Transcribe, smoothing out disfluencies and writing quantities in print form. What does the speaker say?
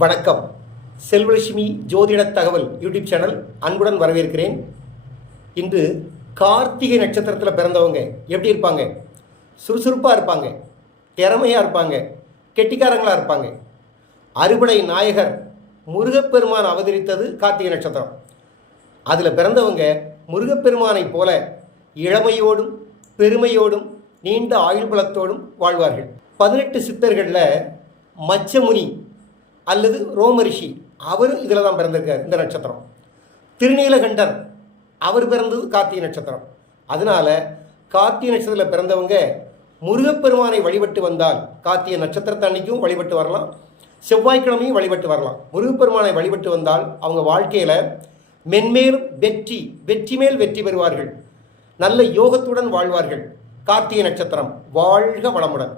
வணக்கம். செல்வலட்சுமி ஜோதிட தகவல் யூடியூப் சேனல் அன்புடன் வரவேற்கிறேன். இன்று கார்த்திகை நட்சத்திரத்தில் பிறந்தவங்க எப்படி இருப்பாங்க? சுறுசுறுப்பாக இருப்பாங்க, திறமையாக இருப்பாங்க, கெட்டிக்காரங்களாக இருப்பாங்க. அறுபடை நாயகர் முருகப்பெருமான் அவதரித்தது கார்த்திகை நட்சத்திரம். அதில் பிறந்தவங்க முருகப்பெருமானை போல இளமையோடும் பெருமையோடும் நீண்ட ஆயுள் பலத்தோடும் வாழ்வார்கள். 18 சித்தர்களில் மச்சமுனி அல்லது ரோமரிஷி அவர் இதில் தான் பிறந்திருக்கார். இந்த நட்சத்திரம் திருநீலகண்டர் அவர் பிறந்தது கார்த்திகை நட்சத்திரம். அதனால் கார்த்திகை நட்சத்திரத்தில் பிறந்தவங்க முருகப்பெருமானை வழிபட்டு வந்தால் கார்த்திகை நட்சத்திரத்தை அன்னைக்கும் வழிபட்டு வரலாம், செவ்வாய்க்கிழமையும் வழிபட்டு வரலாம். முருகப்பெருமானை வழிபட்டு வந்தால் அவங்க வாழ்க்கையில் மென்மேலும் வெற்றி மேல் வெற்றி பெறுவார்கள், நல்ல யோகத்துடன் வாழ்வார்கள். கார்த்திகை நட்சத்திரம் வாழ்க வளமுடன்.